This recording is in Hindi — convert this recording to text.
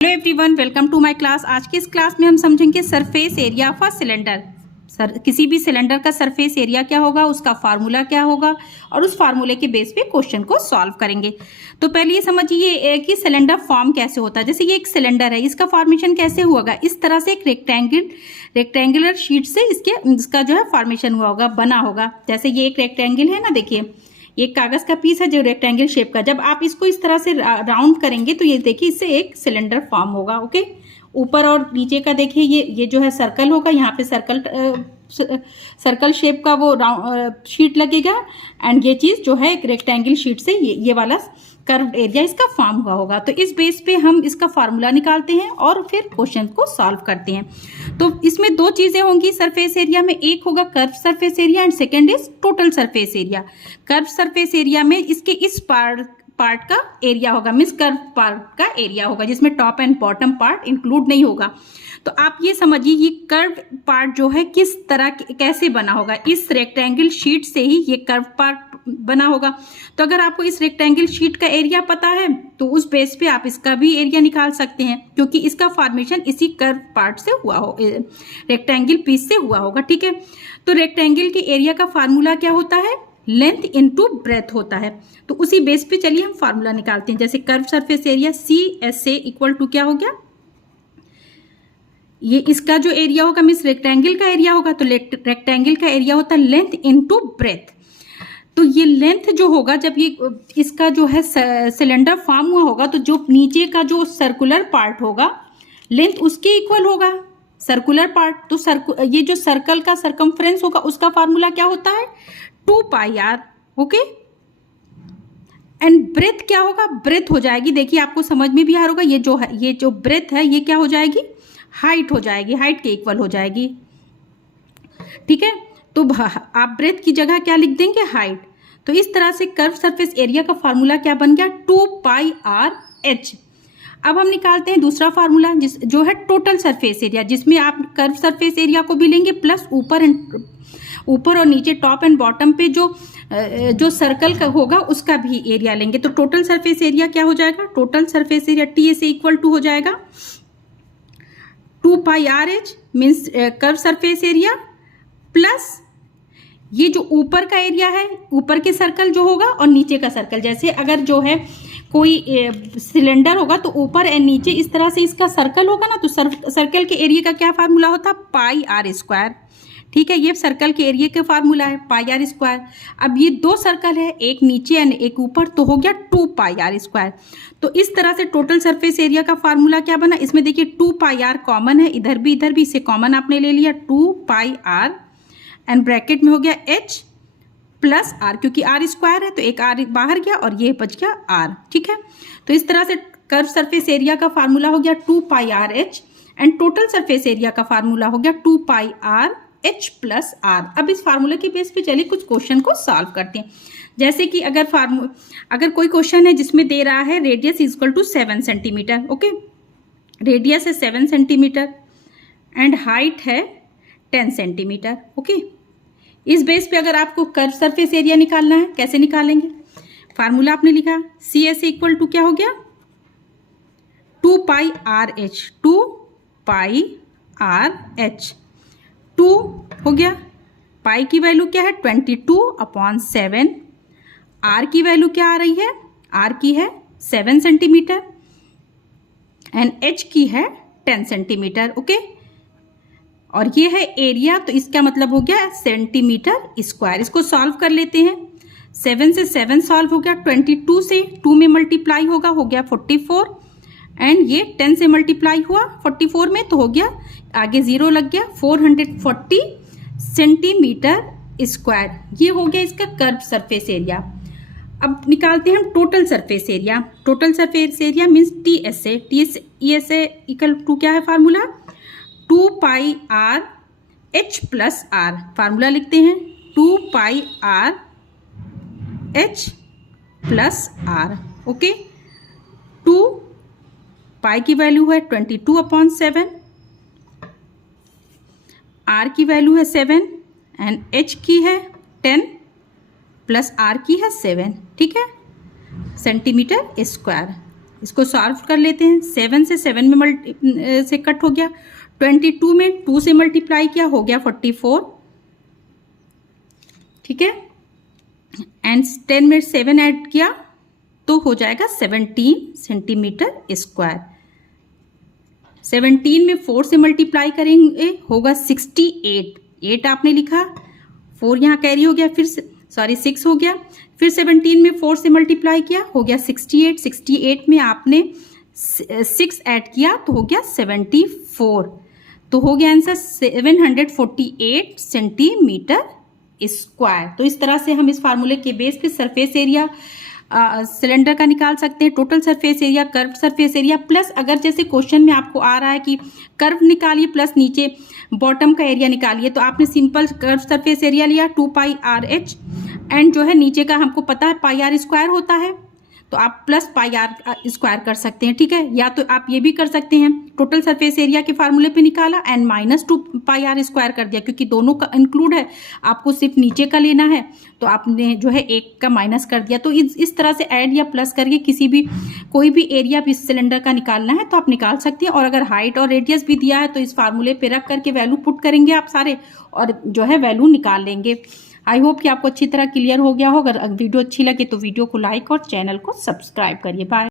Hello everyone, welcome to my class. आज की इस क्लास में हम समझेंगे surface area of a cylinder. किसी भी सिलेंडर का सरफेस एरिया क्या होगा, उसका फार्मूला क्या होगा और उस फार्मूले के बेस पे क्वेश्चन को सॉल्व करेंगे। तो पहले ये समझिए कि सिलेंडर फॉर्म कैसे होता है। जैसे ये एक सिलेंडर है, इसका फॉर्मेशन कैसे हुआ होगा, इस तरह से एक रेक्टेंगुलर शीट से इसका जो है फॉर्मेशन हुआ होगा, बना होगा। जैसे ये एक रेक्टेंगल है ना, देखिए ये कागज का पीस है जो रेक्टेंगल शेप का। जब आप इसको इस तरह से राउंड करेंगे तो ये देखिए इससे एक सिलेंडर फॉर्म होगा। ओके, ऊपर और नीचे का देखिए ये जो है सर्कल होगा, यहाँ पे सर्कल शेप का वो शीट लगेगा एंड ये चीज जो है एक रेक्टेंगल शीट से ये वाला कर्व एरिया इसका फॉर्म हुआ होगा। तो इस बेस पे हम इसका फार्मूला निकालते हैं और फिर क्वेश्चन को सॉल्व करते हैं। तो इसमें दो चीजें होंगी सरफेस एरिया में, एक होगा curve surface area and second is total surface area. Curve surface area में इसके इस पार्ट का एरिया होगा, मीन्स कर्व पार्ट का एरिया होगा, जिसमें top and bottom part include नहीं होगा। तो आप ये समझिए ये कर्व पार्ट जो है किस तरह कैसे बना होगा, इस रेक्टेंगल शीट से ही ये कर्व पार्ट बना होगा। तो अगर आपको इस रेक्टेंगल शीट का एरिया पता है तो उस बेस पे आप इसका भी एरिया निकाल सकते हैं, क्योंकि इसका फॉर्मेशन इसी कर्व पार्ट से हुआ हो, रेक्टेंगल पीस से हुआ होगा। ठीक है, तो रेक्टेंगल के एरिया का फार्मूला क्या होता है, लेंथ इनटू ब्रेथ होता है। तो उसी बेस पे चलिए हम फार्मूला निकालते हैं। जैसे curve surface area CSA equal to क्या हो गया, ये इसका जो एरिया होगा मीन्स रेक्टेंगल का एरिया होगा, तो रेक्टेंगल का एरिया होता है लेंथ इनटू ब्रेथ। तो ये लेंथ जो होगा, जब ये इसका जो है सिलेंडर फॉर्म हुआ होगा तो जो नीचे का जो सर्कुलर पार्ट होगा लेंथ उसके इक्वल होगा सर्कुलर पार्ट। तो ये जो सर्कल का सरकमफ्रेंस होगा उसका फार्मूला क्या होता है 2πr। ओके, एंड ब्रेथ क्या होगा, ब्रेथ हो जाएगी, देखिए आपको समझ में भी आ रहा होगा, ये जो ब्रेथ है ये क्या हो जाएगी, हाइट हो जाएगी, हाइट के इक्वल हो जाएगी। ठीक है, तो आप ब्रेथ की जगह क्या लिख देंगे, हाइट। तो इस तरह से कर्व सरफेस एरिया का फार्मूला क्या बन गया 2πrh। अब हम निकालते हैं दूसरा फार्मूला जो है टोटल सरफेस एरिया, जिसमें आप कर्व सरफेस एरिया को भी लेंगे प्लस ऊपर और नीचे टॉप एंड बॉटम पे जो सर्कल का होगा उसका भी एरिया लेंगे। तो टोटल सरफेस एरिया क्या हो जाएगा, total surface area TSA equal to हो जाएगा 2πrh means curve surface area plus ये जो ऊपर का एरिया है, ऊपर के सर्कल जो होगा और नीचे का सर्कल। जैसे अगर जो है कोई सिलेंडर होगा तो ऊपर एंड नीचे इस तरह से इसका सर्कल होगा ना, तो सर्कल के एरिया का क्या फार्मूला होता है πr²। ठीक है, ये सर्कल के एरिया का फार्मूला है πr²। अब ये दो सर्कल है, एक नीचे एंड एक ऊपर, तो हो गया 2πr²। तो इस तरह से टोटल सरफेस एरिया का फार्मूला क्या बना, इसमें देखिए 2πr कॉमन है, इधर भी इसे कॉमन आपने ले लिया 2πr एंड ब्रैकेट में हो गया h प्लस r, क्योंकि r² है तो एक r बाहर गया और ये बच गया r। ठीक है, तो इस तरह से कर्व सरफेस एरिया का फार्मूला हो गया 2πrh and total surface area का फार्मूला हो गया 2πrh प्लस r। अब इस फार्मूले के बेस पे चलिए कुछ क्वेश्चन को सॉल्व करते हैं। जैसे कि अगर कोई क्वेश्चन है जिसमें दे रहा है radius equal to 7 centimetre. Okay, radius है 7 सेंटीमीटर एंड हाइट है 10 सेंटीमीटर। ओके, इस बेस पे अगर आपको कर्व सरफेस एरिया निकालना है, कैसे निकालेंगे, फार्मूला आपने लिखा CSA इक्वल टू क्या हो गया 2πrh, 2πrh 2 हो गया, पाई की वैल्यू क्या है 22/7, r की वैल्यू क्या आ रही है, r की है 7 सेंटीमीटर एंड h की है 10 सेंटीमीटर। ओके, और ये है एरिया, तो इसका मतलब हो गया सेंटीमीटर स्क्वायर। इसको सॉल्व कर लेते हैं, 7 से 7 सॉल्व हो गया, 22 से 2 में मल्टीप्लाई होगा, हो गया 44 एंड ये 10 से मल्टीप्लाई हुआ 44 में तो हो गया, आगे 0 लग गया, 440 सेंटीमीटर स्क्वायर। ये हो गया इसका कर्व सरफेस एरिया। अब निकालते हैं हम total surface area. Total surface area means TSA equal to क्या है formula 2πrh plus r। Formula लिखते हैं 2πrh प्लस r। ओके, 2 पाई की वैल्यू है 22/7, r की वैल्यू है 7 एंड h की है 10 प्लस r की है 7। ठीक है, सेंटीमीटर स्क्वायर। इसको सॉल्व कर लेते हैं। 7 से 7 में से कट हो गया, 22 में 2 से मल्टीप्लाई किया हो गया 44, ठीक है, एंड 10 में 7 ऐड किया तो हो जाएगा 17 सेंटीमीटर स्क्वायर। 17 में 4 से मल्टीप्लाई करेंगे होगा 68, 8 आपने लिखा, 4 यहाँ कैरी हो गया, फिर 6 हो गया, फिर 17 में 4 से मल्टीप्लाई किया हो गया 68, 68 में आपने 6 ऐड किया तो हो गया 74, तो हो गया आंसर 748 सेंटीमीटर स्क्वायर। तो इस तरह से हम इस फार्मूले के बेस पे सरफेस एरिया सिलेंडर का निकाल सकते हैं, total surface area, curve surface area, plus अगर जैसे क्वेश्चन में आपको आ रहा है कि कर्व निकालिए प्लस नीचे बॉटम का एरिया निकालिए, तो आपने सिंपल कर्व सरफेस एरिया लिया 2 पाई आर एच, एंड जो है नीचे का हमको पता है पाई आर स्क्वायर होता है, तो आप प्लस पाई आर स्क्वायर कर सकते हैं, ठीक है। या तो आप ये भी कर सकते हैं, टोटल सरफेस एरिया के फार्मूले पे निकाला एंड -2 पाई आर स्क्वायर कर दिया, क्योंकि दोनों का इंक्लूड है, आपको सिर्फ नीचे का लेना है तो आपने जो है एक का माइनस कर दिया। तो इस तरह से ऐड या प्लस करके किसी भी कोई भी एरिया इस सिलेंडर का निकालना है तो आप निकाल सकते हैं। और अगर हाइट और रेडियस भी दिया है तो इस फार्मूले पे रख करके वैल्यू पुट करेंगे आप सारे, और जो है वैल्यू निकाल लेंगे। आई होप कि आपको अच्छी तरह क्लियर हो गया हो। अगर वीडियो अच्छी लगे तो वीडियो को लाइक और चैनल को सब्सक्राइब करिए। बाय।